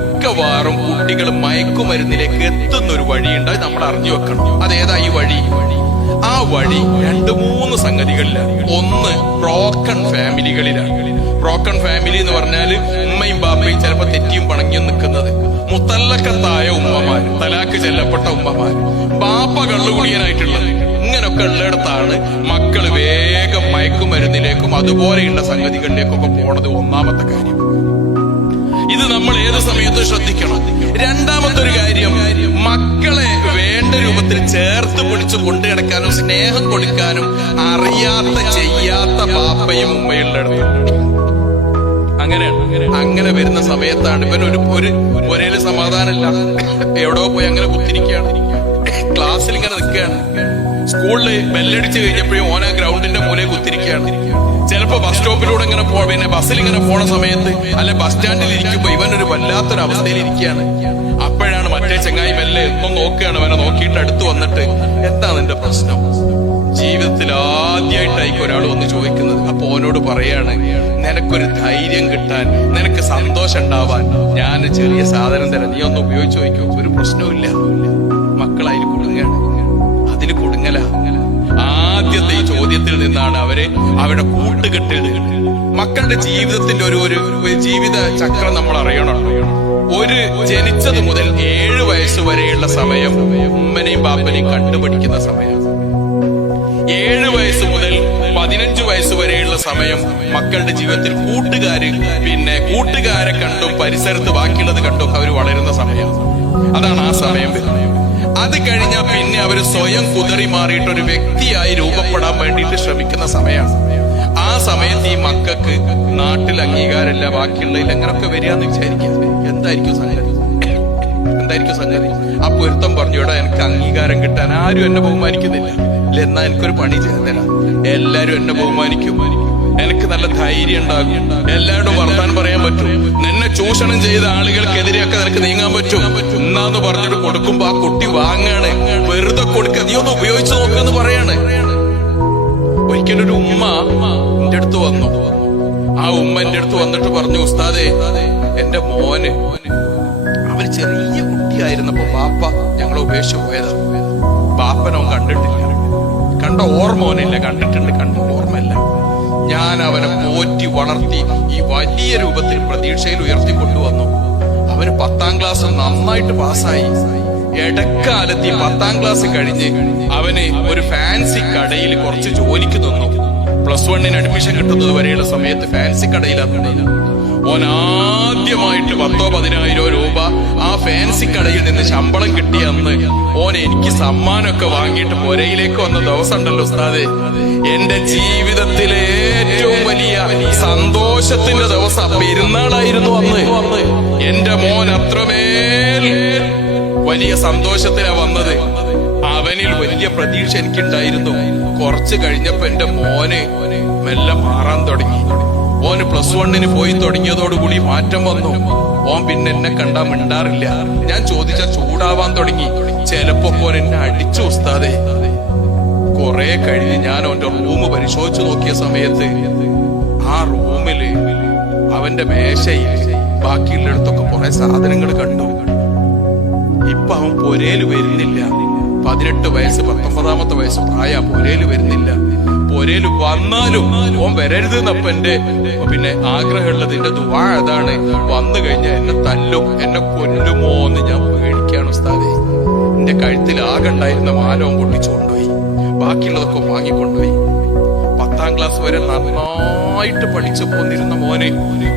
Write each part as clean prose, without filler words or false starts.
മിക്കവാറും കുട്ടികൾ മയക്കുമരുന്നിലേക്ക് എത്തുന്ന ഒരു വഴിയുണ്ട്. അത് നമ്മൾ അറിഞ്ഞു വെക്കണം. അതേതാ ഈ വഴി? ആ വഴി 2-3 സംഗതികളിലാണ്. ഒന്ന്, ബ്രോക്കൺ ഫാമിലികളിലാണ്. ബ്രോക്കൺ ഫാമിലി എന്ന് പറഞ്ഞാൽ ഉമ്മയും ബാപ്പയും ചിലപ്പോ തെറ്റിയും പണങ്ങിയും നിൽക്കുന്നത്, മുത്തല്ലക്കത്തായ ഉമ്മമാര്, തലാക്ക് ചെല്ലപ്പെട്ട ഉമ്മമാര്, ബാപ്പ കള്ളുകുടിയനായിട്ടുള്ളത്, ഇങ്ങനൊക്കെ ഉള്ളിടത്താണ് മക്കള് വേഗം മയക്കുമരുന്നിലേക്കും അതുപോലെയുള്ള സംഗതികളിലേക്കൊക്കെ പോണത്. ഒന്നാമത്തെ കാര്യം ഇത് നമ്മൾ ഏത് സമയത്തും ശ്രദ്ധിക്കണം. രണ്ടാമത്തെ ഒരു കാര്യം, മക്കളെ വേണ്ട രൂപത്തിൽ ചേർത്ത് പിടിച്ച് കൊണ്ടു കിടക്കാനും സ്നേഹം കൊടുക്കാനും അറിയാത്ത ചെയ്യാത്ത ബാപ്പയും ഉമ്മയുള്ളിടത്ത്. അങ്ങനെ വരുന്ന സമയത്താണ് ഇവൻ ഒരേല് സമാധാനമില്ല, എവിടോ പോയി അങ്ങനെ കുത്തിരിക്കുകയാണ്, ക്ലാസ്സിൽ ഇങ്ങനെ നിൽക്കുകയാണ്, സ്കൂളില് ബെല്ലടിച്ച് കഴിഞ്ഞപ്പോഴും ഓന ഗ്രൗണ്ടിന്റെ മൂലയിൽ കുത്തിരിക്കുകയാണ്. ചിലപ്പോ ബസ് സ്റ്റോപ്പിലൂടെ ഇങ്ങനെ പിന്നെ ബസ്സിൽ ഇങ്ങനെ പോണ സമയത്ത് അല്ലെ ബസ് സ്റ്റാൻഡിൽ ഇരിക്കുമ്പോ ഇവനൊരു വല്ലാത്തൊരു അവസ്ഥയിൽ ഇരിക്കുകയാണ്. അപ്പോഴാണ് മറ്റേ ചെങ്ങായി മെല്ലെ എന്നും നോക്കുകയാണ്. അവനെ നോക്കിയിട്ട് അടുത്ത് വന്നിട്ട്, എന്താ നിന്റെ പ്രശ്നം? ജീവിതത്തിൽ ആദ്യമായിട്ടായിരിക്കും ഒരാൾ വന്ന് ചോദിക്കുന്നത്. അപ്പൊ ഓനോട് പറയാണ്, നിനക്കൊരു ധൈര്യം കിട്ടാൻ, നിനക്ക് സന്തോഷം ഉണ്ടാവാൻ ഞാൻ ചെറിയ സാധനം തരാം, നീ ഒന്ന് ഉപയോഗിച്ച് നോക്കൂ, ഒരു പ്രശ്നവുമില്ല. മക്കൾ അതിൽ കുടുങ്ങാണ്, അതിൽ കുടുങ്ങല. ആദ്യത്തെ ഈ ചോദ്യത്തിൽ നിന്നാണ് അവരുടെ കൂട്ടുകെട്ടിൽ മക്കളുടെ ജീവിതത്തിന്റെ ഒരു ജീവിത ചക്രം നമ്മൾ അറിയണം. ജനിച്ചത് മുതൽ 7 വയസ്സ് വരെയുള്ള സമയം ഉമ്മനെയും ബാപ്പനെയും കണ്ടുപിടിക്കുന്ന സമയം. 7 വയസ്സ് മുതൽ 15 വയസ്സ് വരെയുള്ള സമയം മക്കളുടെ ജീവിതത്തിൽ കൂട്ടുകാരെ കണ്ടും പരിസരത്ത് ബാക്കിയുള്ളത് കണ്ടും അവർ വളരുന്ന സമയം. അതാണ് ആ സമയം വരുന്നത്. അത് കഴിഞ്ഞാൽ പിന്നെ അവര് സ്വയം കുതറി മാറിയിട്ട് ഒരു വ്യക്തിയായി രൂപപ്പെടാൻ വേണ്ടിയിട്ട് ശ്രമിക്കുന്ന സമയമാണ്. ആ സമയത്ത് ഈ മക്കൾക്ക് നാട്ടിൽ അംഗീകാരമില്ല, ബാക്കിയുള്ളതിൽ എങ്ങനെയൊക്കെ വരികയെന്ന് വിചാരിക്കുക. എന്തായിരിക്കും സംഗതി? ആ പൊരുത്തം പറഞ്ഞോടാ, എനിക്ക് അംഗീകാരം കിട്ടാൻ ആരും എന്നെ ബഹുമാനിക്കുന്നില്ല, എന്നാ എനിക്കൊരു പണി ചെയ്തരാ, എല്ലാരും എന്നെ ബഹുമാനിക്കും, എനിക്ക് നല്ല ധൈര്യം ഉണ്ടാകും, എല്ലാവരോടും വർത്താനം പറയാൻ പറ്റും, നിന്നെ ചൂഷണം ചെയ്ത ആളുകൾക്കെതിരെയൊക്കെ നിനക്ക് നീങ്ങാൻ പറ്റും എന്നാന്ന് പറഞ്ഞിട്ട് കൊടുക്കുമ്പോ ആ കുട്ടി വാങ്ങാണ്. വെറുതെ കൊടുക്കുക, നീ ഒന്ന് ഉപയോഗിച്ച് നോക്കെന്ന് പറയാണ്. ഒരിക്കലൊരു ഉമ്മ എന്റെ അടുത്ത് വന്നു. ആ ഉമ്മ എന്റെ അടുത്ത് വന്നിട്ട് പറഞ്ഞു, ഉസ്താദേ, എന്റെ മോന് അവര് ചെറിയ കുട്ടിയായിരുന്നപ്പോ ബാപ്പ ഞങ്ങളെ ഉപേക്ഷിച്ച് പോയതാ. ബാപ്പനോ കണ്ടിട്ടില്ല, കണ്ട ഓർമ്മോനില്ല, കണ്ടിട്ടുണ്ട് ഓർമ്മയില്ല. ഞാൻ അവനെ പോറ്റി വളർത്തി ഈ വലിയ രൂപത്തിൽ പ്രതീക്ഷയിൽ ഉയർത്തിക്കൊണ്ടുവന്നു. അവന് 10ാം ക്ലാസ് നന്നായിട്ട് പാസ്സായി. ഇടക്കാലത്ത് ഈ 10ാം ക്ലാസ് കഴിഞ്ഞ് അവന് ഒരു ഫാൻസി കടയിൽ കുറച്ച് ജോലിക്ക് തന്നു. +1 അഡ്മിഷൻ കിട്ടുന്നത് വരെയുള്ള സമയത്ത് ഫാൻസി കടയിലാണ്. ഓൻ ആദ്യമായിട്ട് 10,000-15,000 രൂപ ആ ഫാൻസി കടയിൽ നിന്ന് ശമ്പളം കിട്ടിയ അന്ന് ഓൻ എനിക്ക് സമ്മാനമൊക്കെ വാങ്ങിയിട്ട് പുരയിലേക്ക് വന്ന ദിവസം ഉണ്ടല്ലോ ഉസ്താദേ, എന്റെ ജീവിതത്തിലെ ഏറ്റവും വലിയ സന്തോഷത്തിന്റെ ദിവസം പെരുന്നാളായിരുന്നു അന്ന്. എന്റെ മോൻ അത്രമേൽ വലിയ സന്തോഷത്തിലാ വന്നത്. അവനിൽ വലിയ പ്രതീക്ഷ എനിക്കുണ്ടായിരുന്നു. കുറച്ച് കഴിഞ്ഞപ്പോ എന്റെ മോന് മെല്ലെ മാറാൻ തുടങ്ങി. ഓന് +1 പോയി തുടങ്ങിയതോടുകൂടി മാറ്റം വന്നു. ഓൻ പിന്നെ എന്നെ കണ്ടാ മിണ്ടാറില്ല. ഞാൻ ചോദിച്ചാൽ ചൂടാവാൻ തുടങ്ങി. ചിലപ്പോ ഓൻ എന്നെ അടിച്ചു ഉസ്താദേ. കുറെ കഴിഞ്ഞ് ഞാൻ അവന്റെ റൂം പരിശോധിച്ചു നോക്കിയ സമയത്ത് ആ റൂമില് അവന്റെ മേശയിൽ ബാക്കിയുള്ളിടത്തൊക്കെ കുറെ സാധനങ്ങൾ കണ്ടു. ഇപ്പൊ അവൻ പൊരേല് വരുന്നില്ല. 18 വയസ്സ് 19ാമത്തെ വയസ്സ് പ്രായ, പൊരേല് വരുന്നില്ല. പൊരേല് വന്നാലും ഓൻ വരരുത് എന്നപ്പ എന്റെ ആഗ്രഹമുള്ളത്, എന്റെ ദുആ അതാണ്. വന്നു കഴിഞ്ഞാൽ എന്നെ തല്ലും, എന്നെ കൊല്ലുമോ എന്ന് ഞാൻ പേടിക്കാണ് ഉസ്താദേ. എന്റെ കഴുത്തിൽ ആകെ ഉണ്ടായിരുന്ന മാലവും പൊട്ടിച്ചു കൊണ്ടുപോയി, ബാക്കിയുള്ളതൊക്കെ വാങ്ങിക്കൊണ്ടുപോയി. 10ാം ക്ലാസ് വരെ നന്നായിട്ട് പഠിച്ചു പോന്നിരുന്ന മോന്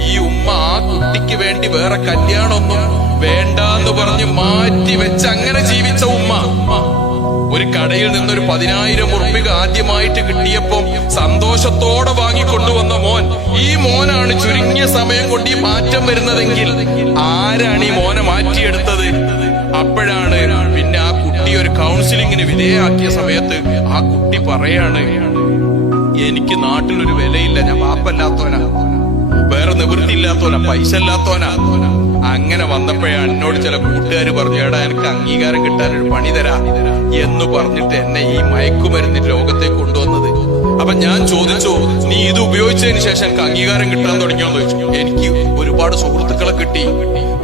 ഈ ഉമ്മ ആ കുട്ടിക്ക് വേണ്ടി വേറെ കല്യാണമൊന്നും വേണ്ടാന്ന് പറഞ്ഞ് മാറ്റി വെച്ച് അങ്ങനെ ജീവിച്ച ഉമ്മ ഒരു കടയിൽ നിന്നൊരു 10,000 ഉറുപ്പിക ആദ്യമായിട്ട് കിട്ടിയപ്പോ സന്തോഷത്തോടെ വാങ്ങിക്കൊണ്ടുവന്ന മോൻ, ഈ മോനാണ് ചുരുങ്ങിയ സമയം കൊണ്ട് ഈ മാറ്റം വരുന്നതെങ്കിൽ ആരാണ് ഈ മോനെ മാറ്റിയെടുത്തത്? അപ്പോഴാണ് പിന്നെ ആ കുട്ടി ഒരു കൗൺസിലിങ്ങിന് വിധേയമാക്കിയ സമയത്ത് ആ കുട്ടി പറയാണ്, എനിക്ക് നാട്ടിലൊരു വിലയില്ല, ഞാൻ പാപ്പല്ലാത്തോനാ, വേറെ നിവൃത്തിയില്ലാത്തോനാ, പൈസ ഇല്ലാത്തോനാ. അങ്ങനെ വന്നപ്പോഴാണ് എന്നോട് ചില കൂട്ടുകാർ പറഞ്ഞു, എടാ എനിക്ക് അംഗീകാരം കിട്ടാനൊരു പണി തരാ എന്ന് പറഞ്ഞിട്ട് എന്നെ ഈ മയക്കുമരുന്നിന്റെ ലോകത്തേക്ക് കൊണ്ടുവന്നത്. അപ്പൊ ഞാൻ ചോദിച്ചു, നീ ഇത് ഉപയോഗിച്ചതിന് ശേഷം എനിക്ക് അംഗീകാരം കിട്ടാൻ തുടങ്ങിയോന്ന് ചോദിച്ചു. എനിക്ക് ഒരുപാട് സുഹൃത്തുക്കളെ കിട്ടി.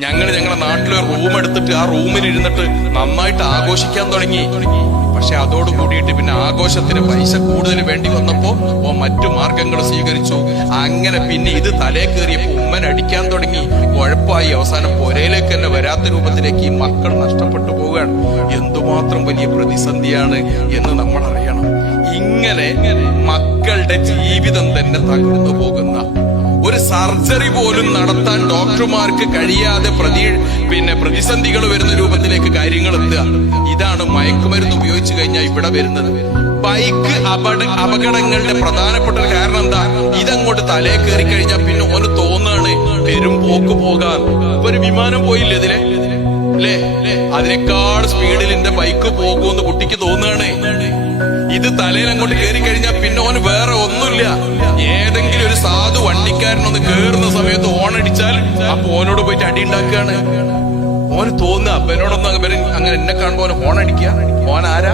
ഞങ്ങളുടെ നാട്ടിലൊരു റൂം എടുത്തിട്ട് ആ റൂമിൽ ഇരുന്നിട്ട് നന്നായിട്ട് ആഘോഷിക്കാൻ തുടങ്ങി. പക്ഷെ അതോട് കൂടിയിട്ട് പിന്നെ ആഘോഷത്തിന് പൈസ കൂടുതൽ വേണ്ടി വന്നപ്പോ മറ്റു മാർഗങ്ങൾ സ്വീകരിച്ചു. അങ്ങനെ പിന്നെ ഇത് തലേ കയറിയപ്പോ ഉമ്മൻ അടിക്കാൻ തുടങ്ങി. കുഴപ്പമായി. അവസാനം പുരയിലേക്ക് തന്നെ വരാത്ത രൂപത്തിലേക്ക് ഈ മക്കൾ നഷ്ടപ്പെട്ടു പോവുകയാണ്. എന്തുമാത്രം വലിയ പ്രതിസന്ധിയാണ് എന്ന് നമ്മൾ അറിയണം. ഇങ്ങനെ മക്കളുടെ ജീവിതം തന്നെ തകർന്നു പോകുന്ന, ഒരു സർജറി പോലും നടത്താൻ ഡോക്ടർമാർക്ക് കഴിയാതെ പ്രതിസന്ധികൾ വരുന്ന രൂപത്തിലേക്ക് കാര്യങ്ങൾ എത്തുക. ഇതാണ് മയക്കുമരുന്ന് ഉപയോഗിച്ചു കഴിഞ്ഞാൽ ഇവിടെ വരുന്നത്. ബൈക്ക് അപകടങ്ങളുടെ പ്രധാനപ്പെട്ട ഒരു കാരണം എന്താ? ഇതങ്ങോട്ട് തലേ കയറി കഴിഞ്ഞാൽ പിന്നെ ഓന് തോന്നാണ് പെരും പോക്ക് പോകാൻ. ഇപ്പൊ ഒരു വിമാനം പോയില്ലേ ഇതിലെ, അല്ലേ? അതിനേക്കാൾ സ്പീഡിൽ എന്റെ ബൈക്ക് പോകുമെന്ന് കുട്ടിക്ക് തോന്നുകയാണ്. ഇത് തലയിൽ അങ്ങോട്ട് കയറി കഴിഞ്ഞാൽ പിന്നെ ഓന് വേറെ ഒന്നുമില്ല. ഏതെങ്കിലും ഒരു സാധു വണ്ടിക്കാരനൊന്ന് കേറുന്ന സമയത്ത് ഓണടിച്ചാൽ അപ്പൊ ഓനോട് പോയിട്ട് അടി ഉണ്ടാക്കുകയാണ്. ഓന് തോന്നുക അപ്പൊ എന്നോടൊന്നും അങ്ങനെ എന്നെ കാണുമ്പോ ഓന് ഹോണടിക്കുക. ഓൻ ആരാ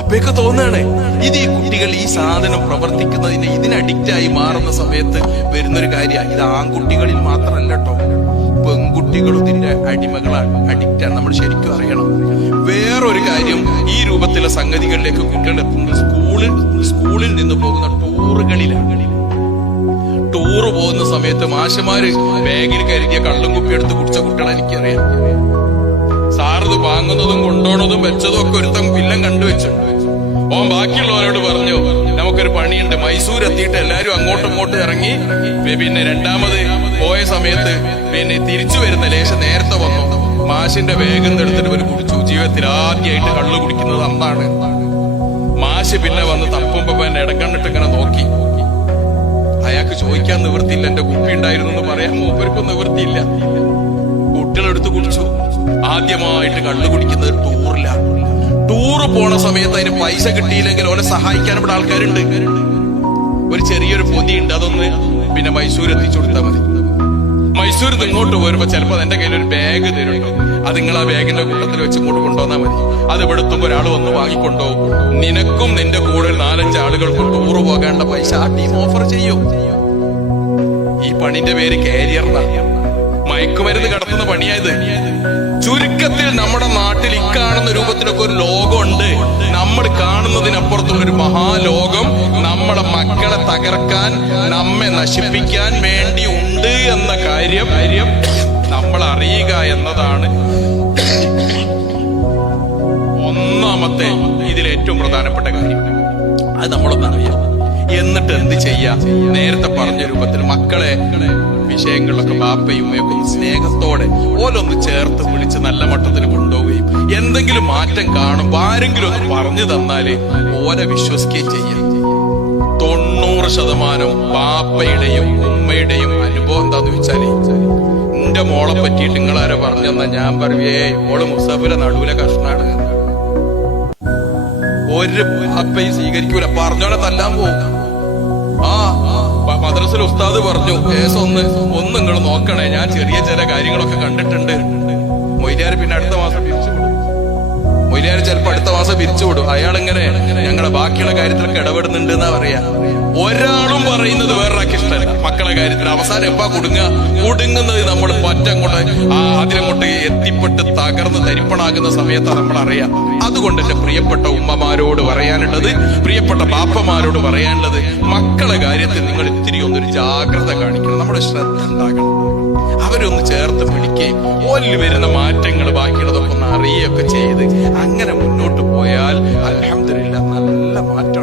അപ്പൊക്കെ തോന്നുകയാണ്. ഇത് ഈ കുട്ടികൾ ഈ സാധനം പ്രവർത്തിക്കുന്നതിന് ഇതിന് അഡിക്റ്റായി മാറുന്ന സമയത്ത് വരുന്നൊരു കാര്യമാണ്. ഇത് ആൺകുട്ടികളിൽ മാത്രമല്ല കേട്ടോ, പെൺകുട്ടികളും ഇതിന്റെ അടിമകളാണ്, അഡിക്റ്റാണ്. നമ്മൾ ശരിക്കും അറിയണം. വേറൊരു കാര്യം, ഈ രൂപത്തിലുള്ള സംഗതികളിലേക്ക് കുട്ടികൾ എത്തുന്നത് സ്കൂളിൽ നിന്ന് പോകുന്ന ടൂറുകളിലാണ്. ടൂറ് പോകുന്ന സമയത്ത് മാഷമാര് ബാഗിൽ കരുതിയ കള്ളും കുപ്പി എടുത്ത് കുടിച്ച കുട്ടികളെ എനിക്കറിയാം. സാറിത് വാങ്ങുന്നതും കൊണ്ടുപോകുന്നതും വെച്ചതും ഒക്കെ ഒരുത്തം വില്ലം കണ്ടുവച്ചു. ഓൻ ബാക്കിയുള്ളവരോട് പറഞ്ഞു, നമുക്കൊരു പണിയുണ്ട്. മൈസൂർ എത്തിയിട്ട് എല്ലാരും അങ്ങോട്ടും ഇങ്ങോട്ടും ഇറങ്ങി. പിന്നെ രണ്ടാമത് പോയ സമയത്ത് പിന്നെ തിരിച്ചു വരുന്ന ലേശം നേരത്തെ വന്നു. മാഷിന്റെ വേഗം എടുത്തിട്ട് ഒരു കുടിച്ചു. ജീവിതത്തിൽ ആദ്യമായിട്ട് കള്ളു കുടിക്കുന്നത് അന്നാണ്. മാഷ് പിന്നെ വന്ന് തപ്പുമ്പോ എന്നെ ഇടക്കണ്ണിട്ട് ഇങ്ങനെ നോക്കി. അയാൾക്ക് ചോദിക്കാൻ നിവൃത്തിയില്ല. എന്റെ കുപ്പി ഉണ്ടായിരുന്നു എന്ന് പറയാൻ മൂപ്പർക്കും നിവൃത്തിയില്ല. കുട്ടികളെടുത്ത് കുടിച്ചു. ആദ്യമായിട്ട് കള്ളു കുടിക്കുന്നത് ടൂറിലാണ്. ടൂറ് പോണ സമയത്ത് അതിന് പൈസ കിട്ടിയില്ലെങ്കിൽ ഓനെ സഹായിക്കാൻ ഇവിടെ ആൾക്കാരുണ്ട്. ഒരു ചെറിയൊരു പൊതിയുണ്ട്, അതൊന്ന് പിന്നെ മൈസൂർ എത്തിച്ചു കൊടുത്താൽ മതി. മൈസൂരിൽ നിന്ന് ഇങ്ങോട്ട് വരുമ്പോ ചിലപ്പോ എന്റെ കയ്യിൽ ഒരു ബാഗ് തരുന്നുണ്ടോ, അത് നിങ്ങൾ ആ ബാഗിന്റെ കൂട്ടത്തിൽ വെച്ച് ഇങ്ങോട്ട് കൊണ്ടുവന്നാൽ മതി. അത് ഇവിടെ എത്തുമ്പോ ഒരാൾ വന്ന് വാങ്ങിക്കൊണ്ടുപോകും. നിനക്കും നിന്റെ കൂടെ 4-5 ആളുകൾക്കും ടൂറ് പോകേണ്ട പൈസ ആ ടീം ഓഫർ ചെയ്യും. ഈ പണിന്റെ പേര് കാരിയറിനാണ്. മയക്കുമരുന്ന് കടത്തുന്ന പണിയായത്. ചുരുക്കത്തിൽ നമ്മുടെ നാട്ടിൽ ഇക്കാണുന്ന രൂപത്തിലൊക്കെ ഒരു ലോകമുണ്ട്. നമ്മൾ കാണുന്നതിനപ്പുറത്തുള്ളൊരു മഹാലോകം നമ്മളെ മക്കളെ തകർക്കാൻ, നമ്മെ നശിപ്പിക്കാൻ വേണ്ടി ഉണ്ട് എന്ന കാര്യം നമ്മൾ അറിയുക എന്നതാണ് ഒന്നാമത്തെ ഇതിലേറ്റവും പ്രധാനപ്പെട്ട കാര്യം. അത് നമ്മളൊന്ന് അറിയാം. എന്നിട്ട് എന്ത് ചെയ്യാം? നേരത്തെ പറഞ്ഞ രൂപത്തിൽ മക്കളെ വിഷയങ്ങളിലൊക്കെ ബാപ്പയും ഉമ്മയൊക്കെ ഒന്ന് സ്നേഹത്തോടെ ഓലൊന്ന് ചേർത്ത് വിളിച്ച് നല്ല മട്ടത്തിൽ കൊണ്ടുപോവുകയും എന്തെങ്കിലും മാറ്റം കാണുമ്പോൾ ആരെങ്കിലും ഒന്ന് പറഞ്ഞു തന്നാല് ഓലെ വിശ്വസിക്കുകയും ചെയ്യാം. 90% ബാപ്പയുടെയും ഉമ്മയുടെയും അനുഭവം എന്താന്ന് വെച്ചാല്, എന്റെ മോളെ പറ്റിയിട്ട് നിങ്ങളാരെ പറഞ്ഞു തന്നാ ഞാൻ പറയുവേ ഓള് മുസാഫിലെ നടുവിലെ കഷ്ണാണ്. ഒരു ബാപ്പയും സ്വീകരിക്കൂല. പറഞ്ഞോലെ തല്ലാൻ പോകും. മദ്രസയിൽ ഉസ്താദ് പറഞ്ഞു, കേസ് ഒന്ന് നിങ്ങൾ നോക്കണേ, ഞാൻ ചില കാര്യങ്ങളൊക്കെ കണ്ടിട്ടുണ്ട്. മൊയ്ലിയാർ പിന്നെ അടുത്ത മാസം പിരിച്ചുവിടും. മൊയ്ലിയാർ ചിലപ്പോ അടുത്ത മാസം പിരിച്ചുവിടും. അയാളിങ്ങനെ ഞങ്ങളെ ബാക്കിയുള്ള കാര്യത്തിലൊക്കെ ഇടപെടുന്നുണ്ട് എന്നാ പറയാ. ഒരാളും പറയുന്നത് വേറൊരാൾക്ക് ഇഷ്ടമല്ല മക്കളെ കാര്യത്തിൽ. അവസാനം എപ്പാ കുടുങ്ങുന്നത് നമ്മൾ പറ്റങ്ങോട്ട് അതിലങ്ങോട്ട് എത്തിപ്പെട്ട് തകർന്ന് തരിപ്പണാകുന്ന സമയത്താണ് നമ്മൾ അറിയാം. അതുകൊണ്ട് എന്റെ പ്രിയപ്പെട്ട ഉമ്മമാരോട് പറയാനുള്ളത്, പ്രിയപ്പെട്ട ബാപ്പമാരോട് പറയാനുള്ളത്, മക്കളെ കാര്യത്തിൽ നിങ്ങൾ ഇത്തിരി ഒന്നൊരു ജാഗ്രത കാണിക്കണം. നമ്മുടെ ശ്രദ്ധ ഉണ്ടാകണം. അവരൊന്ന് ചേർത്ത് പിടിക്കുകയും ഓലിൽ വരുന്ന മാറ്റങ്ങൾ ബാക്കിയുള്ളതൊക്കെ ഒന്ന് അറിയുകയൊക്കെ ചെയ്ത് അങ്ങനെ മുന്നോട്ട് പോയാൽ അൽഹംദുലില്ലാഹ് നല്ല മാറ്റം